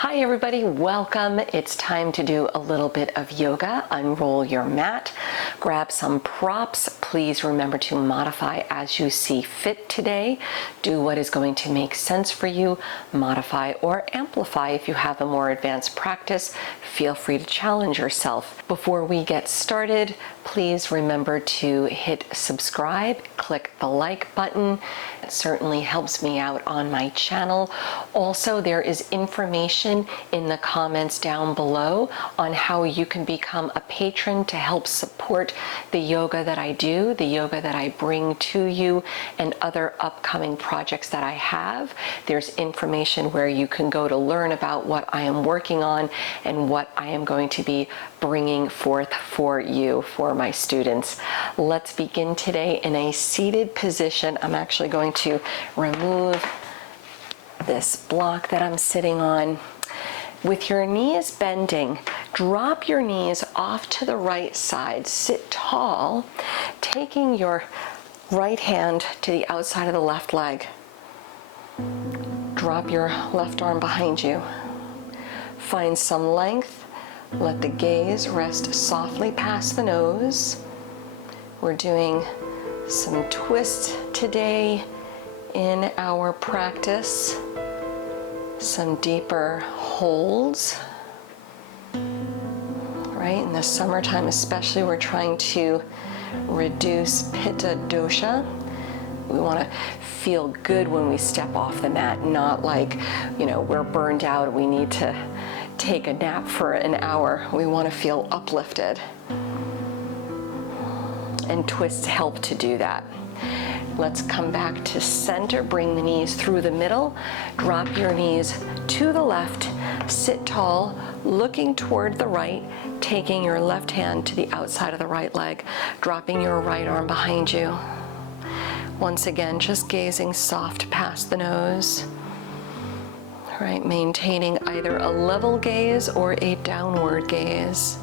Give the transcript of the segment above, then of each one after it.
Hi everybody, welcome. It's time to do a little bit of yoga. Unroll your mat, grab some props. Please remember to modify as you see fit today. Do what is going to make sense for you. Modify or amplify if you have a more advanced practice. Feel free to challenge yourself. Before we get started, please remember to hit subscribe, click the like button. It certainly helps me out on my channel. Also, there is information in the comments down below on how you can become a patron to help support the yoga that I do, the yoga that I bring to you, and other upcoming projects that I have. There's information where you can go to learn about what I am working on and what I am going to be bringing forth for you, for my students. Let's begin today in a seated position. I'm actually going to remove this block that I'm sitting on. With your knees bending, drop your knees off to the right side. Sit tall, taking your right hand to the outside of the left leg. Drop your left arm behind you. Find some length. Let the gaze rest softly past the nose. We're doing some twists today in our practice. Some deeper holds, right? In the summertime especially, we're trying to reduce pitta dosha. We want to feel good when we step off the mat, not like, we're burned out, we need to take a nap for an hour. We want to feel uplifted. And twists help to do that. Let's come back to center. Bring the knees through the middle. Drop your knees to the left. Sit tall, looking toward the right, taking your left hand to the outside of the right leg, dropping your right arm behind you. Once again, just gazing soft past the nose. All right, maintaining either a level gaze or a downward gaze.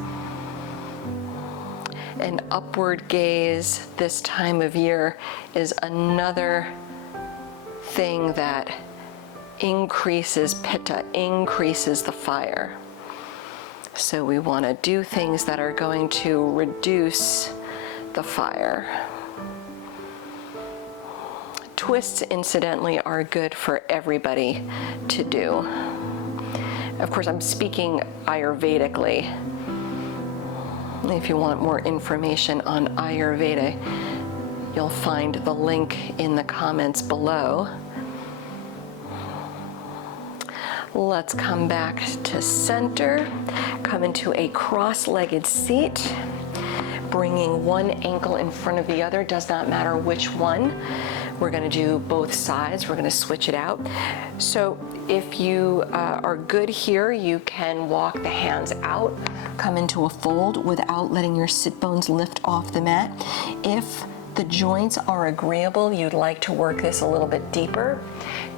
An upward gaze this time of year is another thing that increases pitta, increases the fire. So we want to do things that are going to reduce the fire. Twists, incidentally, are good for everybody to do. Of course, I'm speaking Ayurvedically. If you want more information on Ayurveda, you'll find the link in the comments below. Let's come back to center. Come into a cross-legged seat, bringing one ankle in front of the other. Does not matter which one. We're going to do both sides. We're going to switch it out. So if you are good here, you can walk the hands out, come into a fold without letting your sit bones lift off the mat. If the joints are agreeable, you'd like to work this a little bit deeper,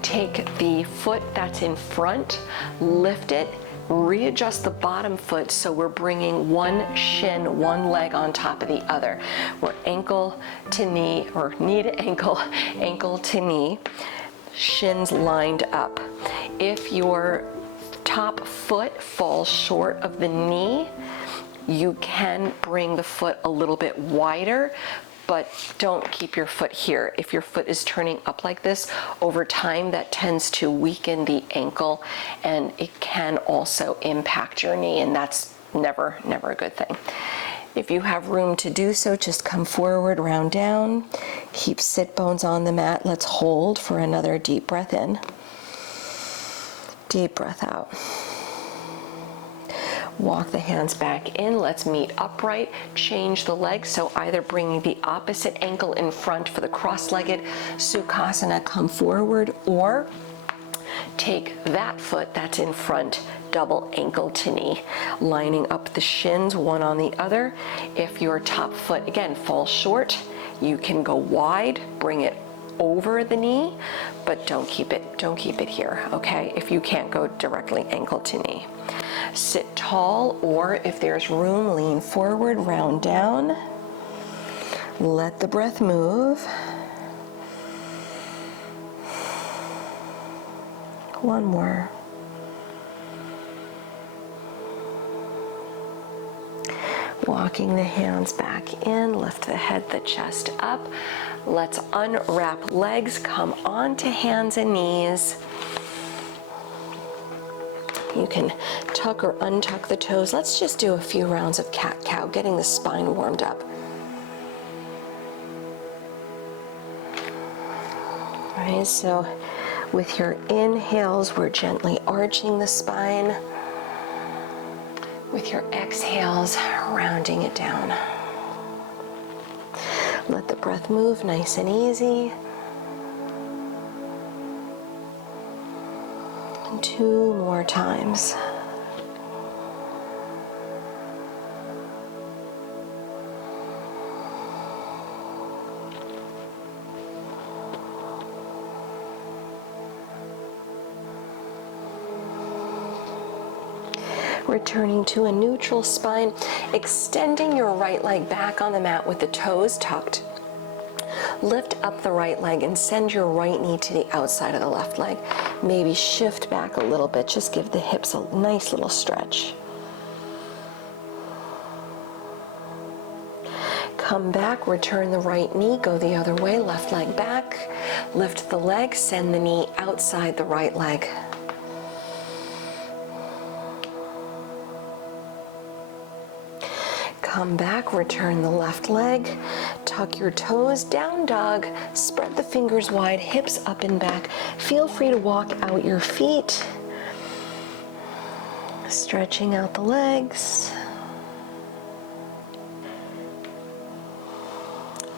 take the foot that's in front, lift it, readjust the bottom foot so we're bringing one shin, one leg on top of the other. We're ankle to knee, or knee to ankle, ankle to knee, shins lined up. If your top foot falls short of the knee, you can bring the foot a little bit wider, but don't keep your foot here. If your foot is turning up like this, over time that tends to weaken the ankle and it can also impact your knee, and that's never a good thing. If you have room to do so, just come forward, round down, keep sit bones on the mat. Let's hold for another deep breath in. Deep breath out. Walk the hands back in. Let's meet upright. Change the legs. So either bringing the opposite ankle in front for the cross-legged Sukhasana, come forward, or take that foot that's in front, double ankle to knee, lining up the shins one on the other. If your top foot, again, falls short, you can go wide, bring it over the knee, but don't keep it here, okay? If you can't go directly ankle to knee. Sit tall, or if there's room, lean forward, round down. Let the breath move. One more. Walking the hands back in, lift the head, the chest up. Let's unwrap legs, come onto hands and knees. You can tuck or untuck the toes. Let's just do a few rounds of cat-cow, getting the spine warmed up. All right, so with your inhales, we're gently arching the spine. With your exhales, rounding it down. Let the breath move nice and easy. And 2 more times. Returning to a neutral spine, extending your right leg back on the mat with the toes tucked. Lift up the right leg and send your right knee to the outside of the left leg. Maybe shift back a little bit, just give the hips a nice little stretch. Come back, return the right knee, go the other way, left leg back. Lift the leg, send the knee outside the right leg. Come back, return the left leg, tuck your toes, down dog, spread the fingers wide, hips up and back. Feel free to walk out your feet, stretching out the legs.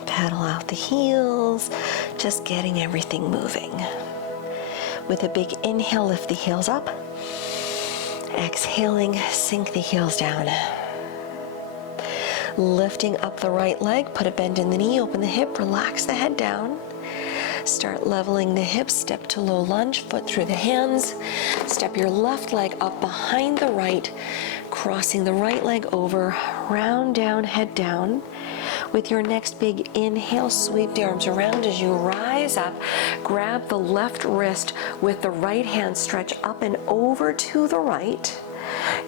Paddle out the heels, just getting everything moving. With a big inhale, lift the heels up. Exhaling, sink the heels down. Lifting up the right leg, put a bend in the knee, open the hip, relax the head down. Start leveling the hips, step to low lunge, foot through the hands. Step your left leg up behind the right, crossing the right leg over, round down, head down. With your next big inhale, sweep the arms around as you rise up. Grab the left wrist with the right hand, stretch up and over to the right.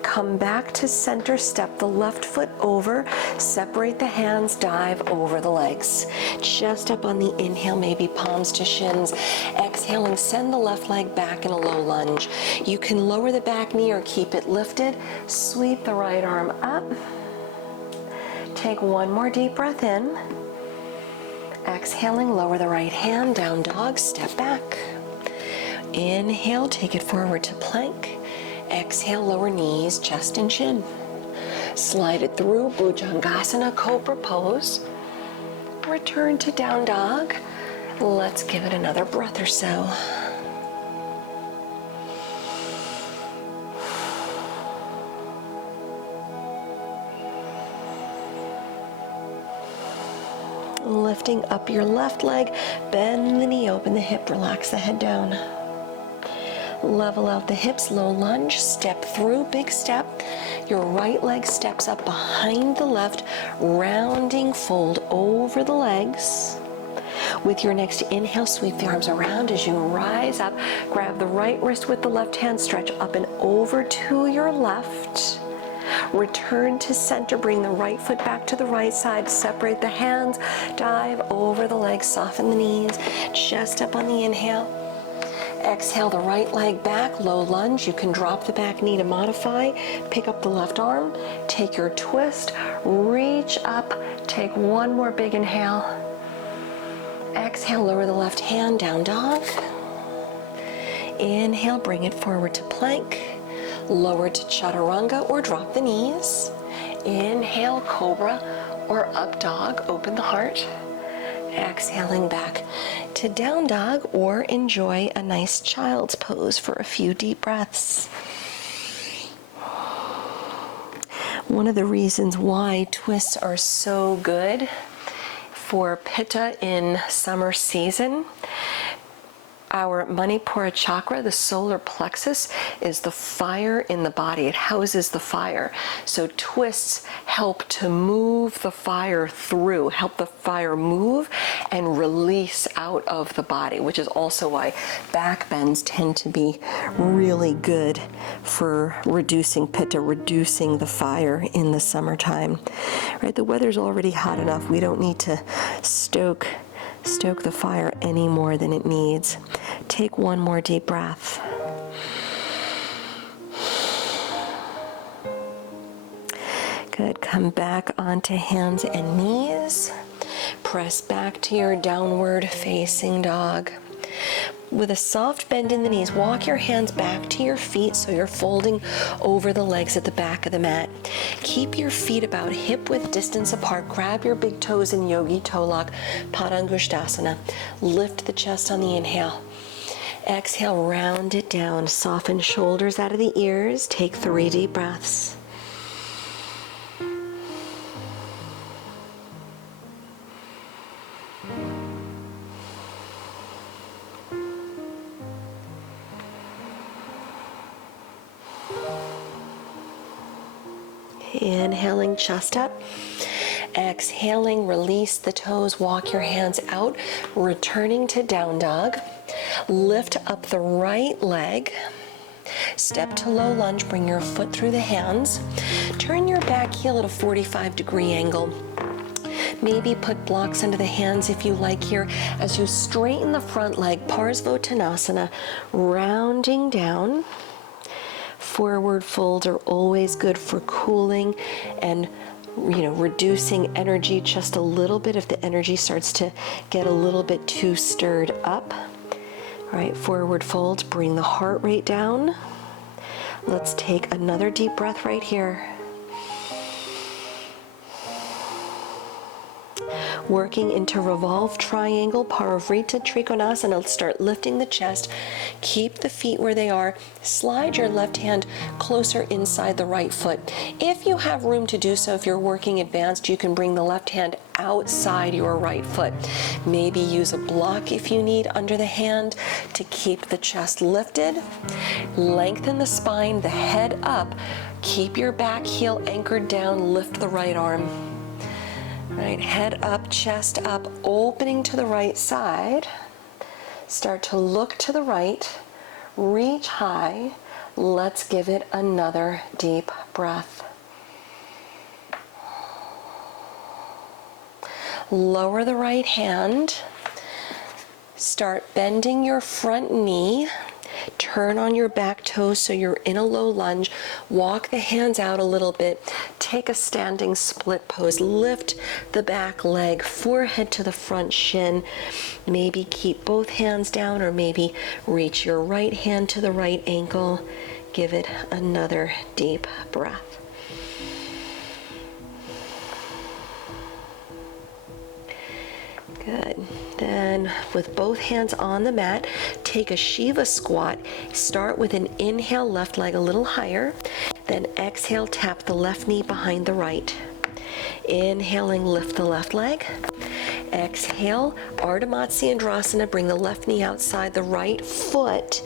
Come back to center, step the left foot over, separate the hands, dive over the legs. Just up on the inhale, maybe palms to shins. Exhaling, send the left leg back in a low lunge. You can lower the back knee or keep it lifted. Sweep the right arm up. Take one more deep breath in. Exhaling, lower the right hand, down dog, step back. Inhale, take it forward to plank. Exhale, lower knees, chest and chin. Slide it through, Bhujangasana, Cobra pose. Return to down dog. Let's give it another breath or so. Lifting up your left leg, bend the knee, open the hip, relax the head down. Level out the hips, low lunge, step through, big step. Your right leg steps up behind the left, rounding, fold over the legs. With your next inhale, sweep the arms around as you rise up. Grab the right wrist with the left hand, stretch up and over to your left. Return to center, bring the right foot back to the right side, separate the hands, dive over the legs, soften the knees, chest up on the inhale. Exhale the right leg back, low lunge. You can drop the back knee to modify. Pick up the left arm, take your twist, reach up, take one more big inhale. Exhale, lower the left hand, down dog. Inhale, bring it forward to plank. Lower to chaturanga or drop the knees. Inhale, cobra or up dog, open the heart. Exhaling back to down dog or enjoy a nice child's pose for a few deep breaths. One of the reasons why twists are so good for Pitta in summer season Our Manipura chakra, the solar plexus, is the fire in the body. It houses the fire. So twists help to move the fire through, help the fire move and release out of the body, which is also why back bends tend to be really good for reducing pitta, reducing the fire in the summertime. Right? The weather's already hot enough. We don't need to stoke the fire any more than it needs. Take one more deep breath. Good. Come back onto hands and knees. Press back to your downward facing dog. With a soft bend in the knees, walk your hands back to your feet so you're folding over the legs at the back of the mat. Keep your feet about hip-width distance apart. Grab your big toes in Yogi Toe Lock, Padangusthasana. Lift the chest on the inhale. Exhale, round it down. Soften shoulders out of the ears. Take 3 deep breaths. Inhaling, chest up. Exhaling, release the toes, walk your hands out, returning to down dog. Lift up the right leg. Step to low lunge, bring your foot through the hands. Turn your back heel at a 45-degree angle. Maybe put blocks under the hands if you like here. As you straighten the front leg, Parsvottanasana, rounding down. Forward folds are always good for cooling and reducing energy just a little bit if the energy starts to get a little bit too stirred up. All right, forward folds, bring the heart rate down. Let's take another deep breath right here. Working into Revolve, Triangle, Parrita, Trikonasana. Let's start lifting the chest. Keep the feet where they are. Slide your left hand closer inside the right foot. If you have room to do so, if you're working advanced, you can bring the left hand outside your right foot. Maybe use a block if you need under the hand to keep the chest lifted. Lengthen the spine, the head up. Keep your back heel anchored down. Lift the right arm. Right, head up, chest up, opening to the right side. Start to look to the right, reach high. Let's give it another deep breath. Lower the right hand. Start bending your front knee. Turn on your back toes so you're in a low lunge. Walk the hands out a little bit. Take a standing split pose. Lift the back leg, forehead to the front shin. Maybe keep both hands down or maybe reach your right hand to the right ankle. Give it another deep breath. Good. Then with both hands on the mat, take a Shiva Squat. Start with an inhale, left leg a little higher. Then exhale, tap the left knee behind the right. Inhaling, lift the left leg. Exhale, Ardha Matsyendrasana, bring the left knee outside the right foot,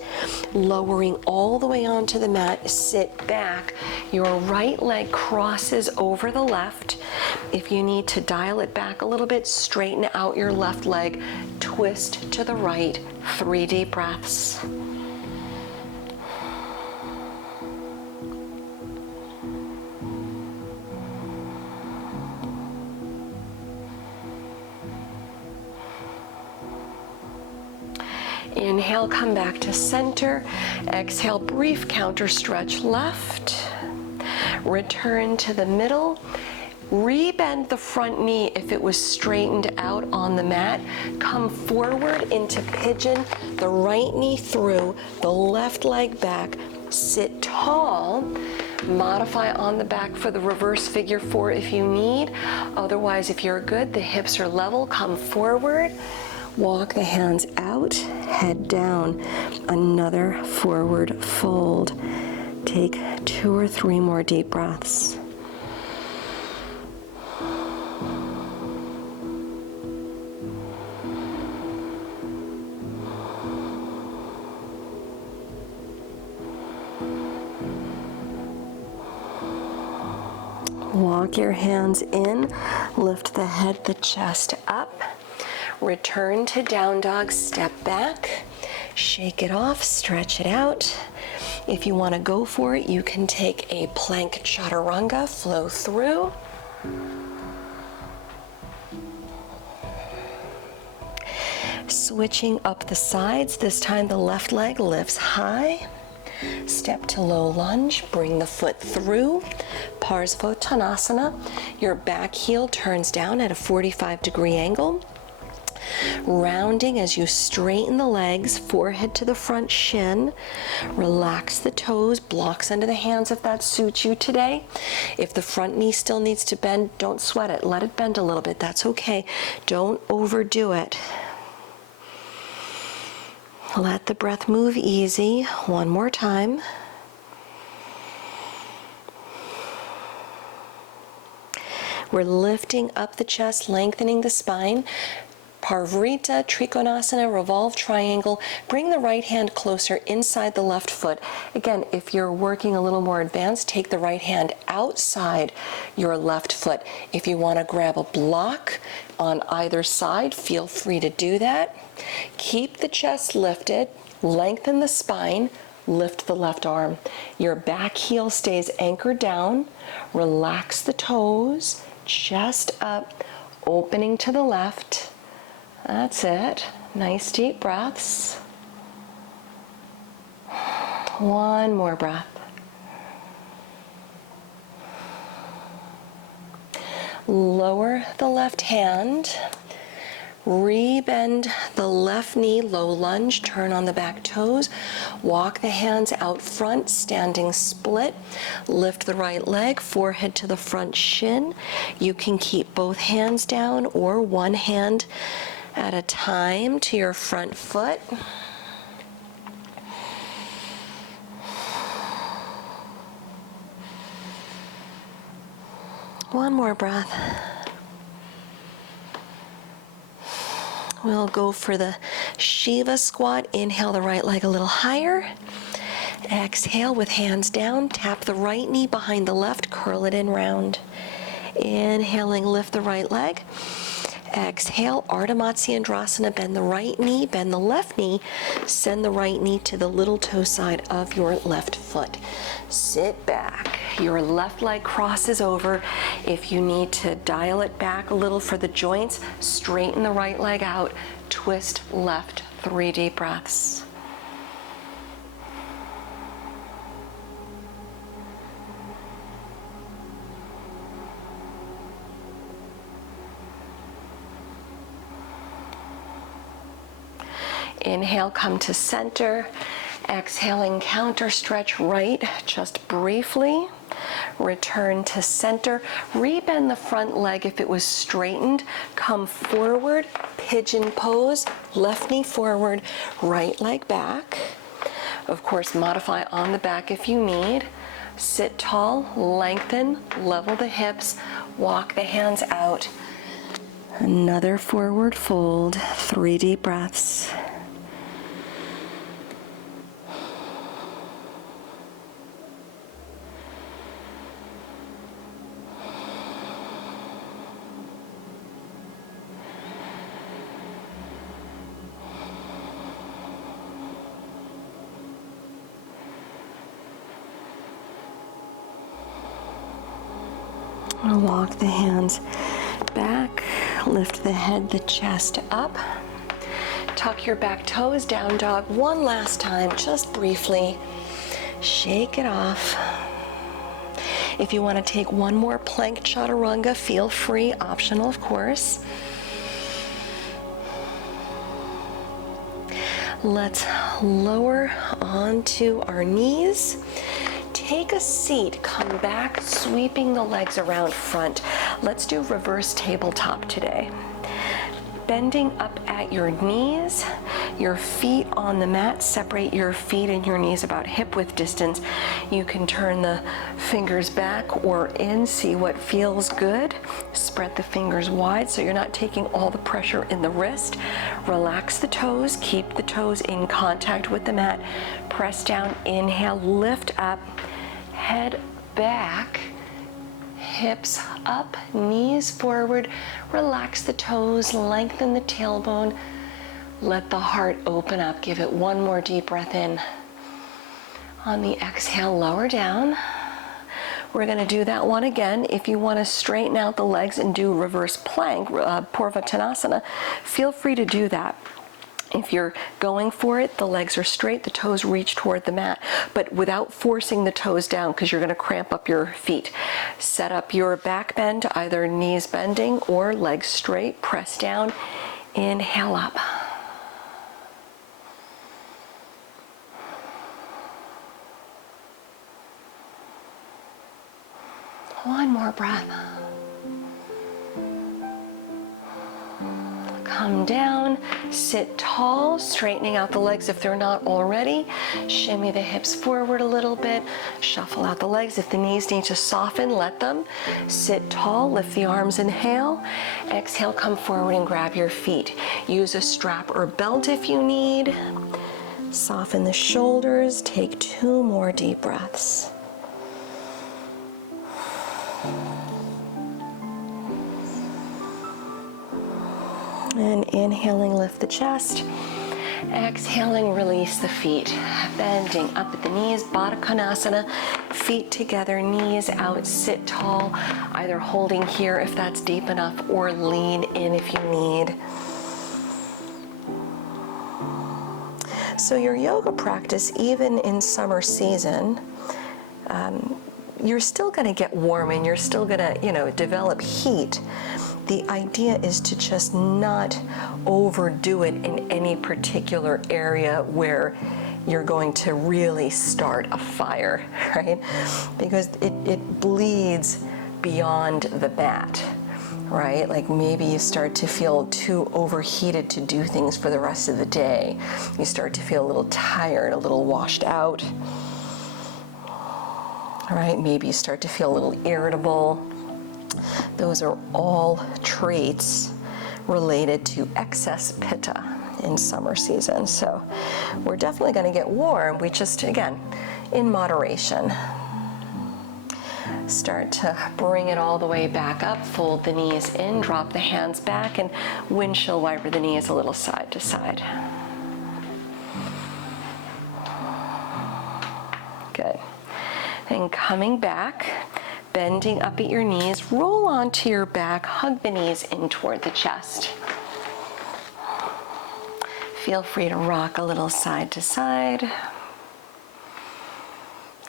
lowering all the way onto the mat, sit back. Your right leg crosses over the left. If you need to dial it back a little bit, straighten out your left leg, twist to the right, 3 deep breaths. Inhale, come back to center. Exhale, brief counter stretch left. Return to the middle. Rebend the front knee if it was straightened out on the mat. Come forward into pigeon, the right knee through, the left leg back. Sit tall. Modify on the back for the reverse figure 4 if you need. Otherwise, if you're good, the hips are level. Come forward. Walk the hands out, head down, another forward fold. Take 2 or 3 more deep breaths. Walk your hands in, lift the head, the chest up. Return to down dog, step back, shake it off, stretch it out. If you want to go for it, you can take a plank chaturanga, flow through. Switching up the sides, this time the left leg lifts high. Step to low lunge, bring the foot through. Tanasana. Your back heel turns down at a 45-degree angle. Rounding as you straighten the legs, forehead to the front shin. Relax the toes, blocks under the hands if that suits you today. If the front knee still needs to bend, don't sweat it. Let it bend a little bit, that's okay. Don't overdo it. Let the breath move easy. One more time. We're lifting up the chest, lengthening the spine. Parrita, Trikonasana, Revolve triangle. Bring the right hand closer inside the left foot. Again, if you're working a little more advanced, take the right hand outside your left foot. If you want to grab a block on either side, feel free to do that. Keep the chest lifted, lengthen the spine, lift the left arm. Your back heel stays anchored down. Relax the toes, chest up, opening to the left. That's it. Nice deep breaths. One more breath. Lower the left hand. Rebend the left knee, low lunge, turn on the back toes. Walk the hands out front, standing split. Lift the right leg, forehead to the front shin. You can keep both hands down or one hand at a time to your front foot. One more breath. We'll go for the Shiva Squat. Inhale the right leg a little higher. Exhale with hands down. Tap the right knee behind the left. Curl it in round. Inhaling, lift the right leg. Exhale, Ardha Matsyendrasana, bend the right knee, bend the left knee, send the right knee to the little toe side of your left foot. Sit back, your left leg crosses over. If you need to dial it back a little for the joints, straighten the right leg out, twist left, 3 deep breaths. Inhale, come to center. Exhaling, counter stretch right, just briefly. Return to center. Rebend the front leg if it was straightened. Come forward, pigeon pose, left knee forward, right leg back. Of course, modify on the back if you need. Sit tall, lengthen, level the hips, walk the hands out. Another forward fold, 3 deep breaths. Walk the hands back, lift the head, the chest up. Tuck your back toes, down dog one last time, just briefly. Shake it off. If you want to take one more plank chaturanga, feel free, optional of course. Let's lower onto our knees. Take a seat, come back, sweeping the legs around front. Let's do reverse tabletop today. Bending up at your knees, your feet on the mat, separate your feet and your knees about hip width distance. You can turn the fingers back or in, see what feels good. Spread the fingers wide so you're not taking all the pressure in the wrist. Relax the toes, keep the toes in contact with the mat. Press down, inhale, lift up, head back, Hips up, knees forward. Relax the toes, lengthen the tailbone. Let the heart open up. Give it one more deep breath in. On the exhale, lower down. We're going to do that one again. If you want to straighten out the legs and do reverse plank, Purva Tanasana, feel free to do that. If you're going for it, the legs are straight, the toes reach toward the mat, but without forcing the toes down because you're going to cramp up your feet. Set up your back bend, either knees bending or legs straight. Press down, inhale up. One more breath. Come down, sit tall, straightening out the legs if they're not already. Shimmy the hips forward a little bit. Shuffle out the legs. If the knees need to soften, let them. Sit tall, lift the arms, inhale. Exhale, come forward and grab your feet. Use a strap or belt if you need. Soften the shoulders. Take 2 more deep breaths. And inhaling, lift the chest. Exhaling, release the feet. Bending up at the knees, Baddha Konasana. Feet together, knees out, sit tall. Either holding here if that's deep enough or lean in if you need. So your yoga practice, even in summer season, you're still going to get warm and you're still going to, develop heat. The idea is to just not overdo it in any particular area where you're going to really start a fire, right? Because it bleeds beyond the mat, right? Like maybe you start to feel too overheated to do things for the rest of the day. You start to feel a little tired, a little washed out, right? Maybe you start to feel a little irritable. Those are all traits related to excess pitta in summer season. So we're definitely going to get warm. We just, again, in moderation. Start to bring it all the way back up. Fold the knees in, drop the hands back, and windshield wiper the knees a little side to side. Good. And coming back, bending up at your knees, roll onto your back, hug the knees in toward the chest. Feel free to rock a little side to side.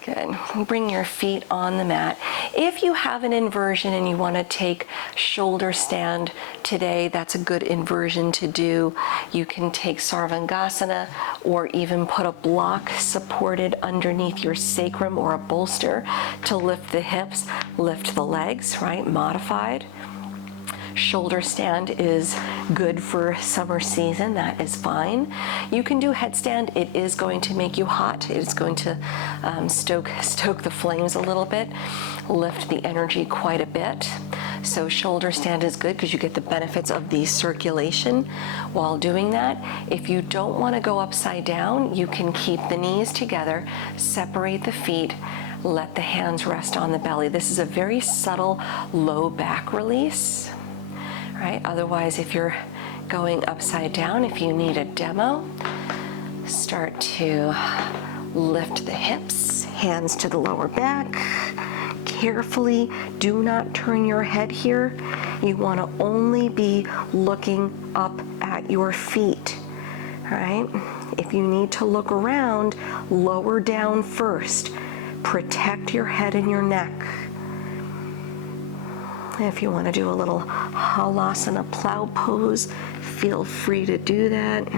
Good. Bring your feet on the mat. If you have an inversion and you want to take shoulder stand today, that's a good inversion to do. You can take Sarvangasana or even put a block supported underneath your sacrum or a bolster to lift the hips, lift the legs, right? Modified. Shoulder stand is good for summer season, that is fine. You can do headstand, it is going to make you hot. It is going to stoke the flames a little bit, lift the energy quite a bit. So shoulder stand is good because you get the benefits of the circulation while doing that. If you don't want to go upside down, you can keep the knees together, separate the feet, let the hands rest on the belly. This is a very subtle low back release. Right? Otherwise, if you're going upside down, if you need a demo, start to lift the hips, hands to the lower back. Carefully, do not turn your head here. You want to only be looking up at your feet, right? If you need to look around, lower down first. Protect your head and your neck. If you want to do a little halasana plow pose, feel free to do that.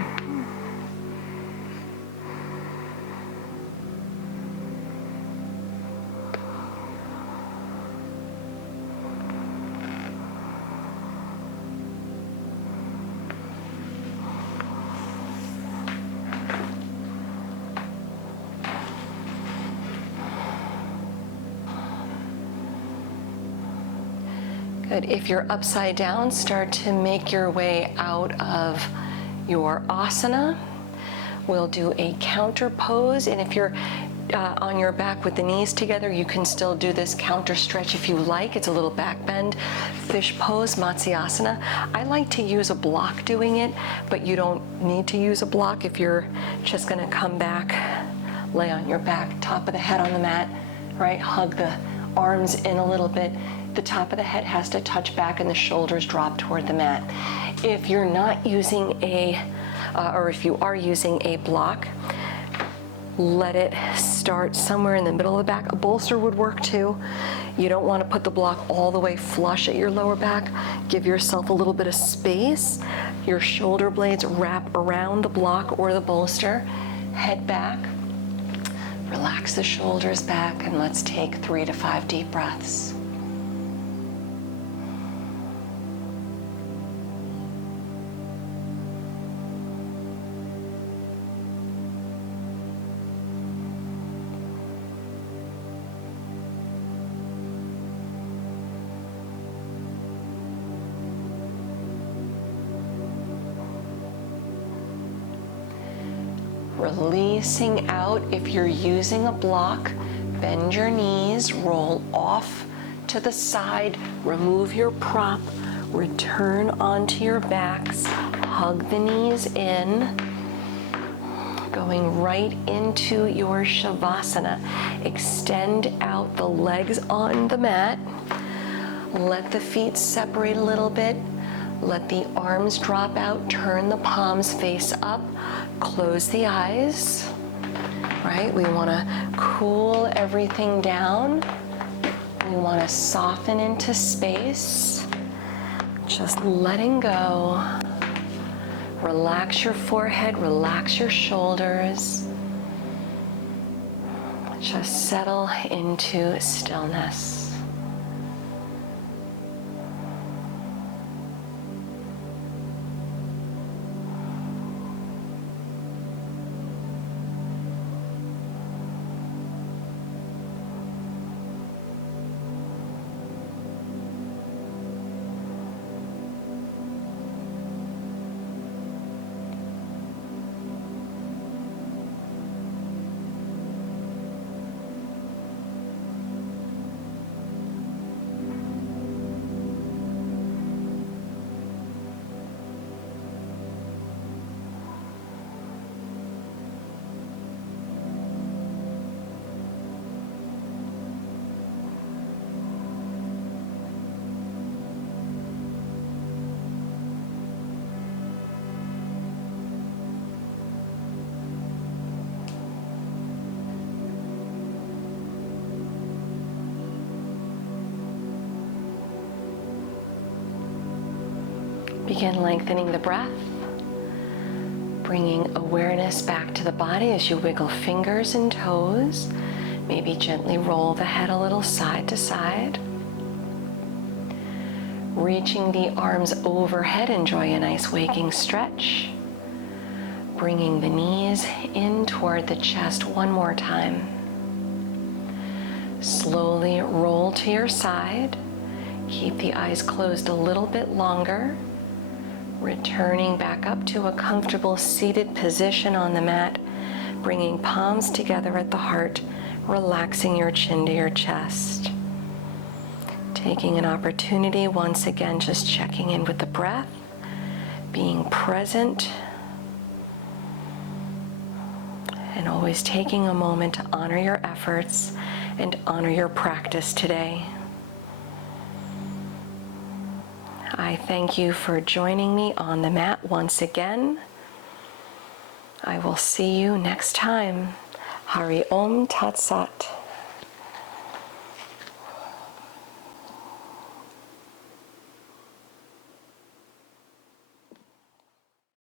Good. If you're upside down, start to make your way out of your asana. We'll do a counter pose, and if you're on your back with the knees together, you can still do this counter stretch if you like. It's a little back bend. Fish pose, Matsyasana. I like to use a block doing it, but you don't need to use a block if you're just gonna come back, lay on your back, top of the head on the mat, right? Hug the arms in a little bit. The top of the head has to touch back and the shoulders drop toward the mat. If you're not using or if you are using a block, let it start somewhere in the middle of the back. A bolster would work too. You don't want to put the block all the way flush at your lower back. Give yourself a little bit of space. Your shoulder blades wrap around the block or the bolster. Head back. Relax the shoulders back, and let's take 3 to 5 deep breaths. Releasing out. If you're using a block, bend your knees, roll off to the side, remove your prop, return onto your backs, hug the knees in, going right into your Shavasana. Extend out the legs on the mat, let the feet separate a little bit. Let the arms drop out, turn the palms face up, close the eyes, right? We want to cool everything down. We want to soften into space, just letting go. Relax your forehead, relax your shoulders. Just settle into stillness. Begin lengthening the breath, bringing awareness back to the body as you wiggle fingers and toes. Maybe gently roll the head a little side to side. Reaching the arms overhead, enjoy a nice waking stretch. Bringing the knees in toward the chest one more time. Slowly roll to your side. Keep the eyes closed a little bit longer. Returning back up to a comfortable seated position on the mat, bringing palms together at the heart, relaxing your chin to your chest. Taking an opportunity, once again, just checking in with the breath, being present, and always taking a moment to honor your efforts and honor your practice today. I thank you for joining me on the mat once again. I will see you next time. Hari Om Tat Sat.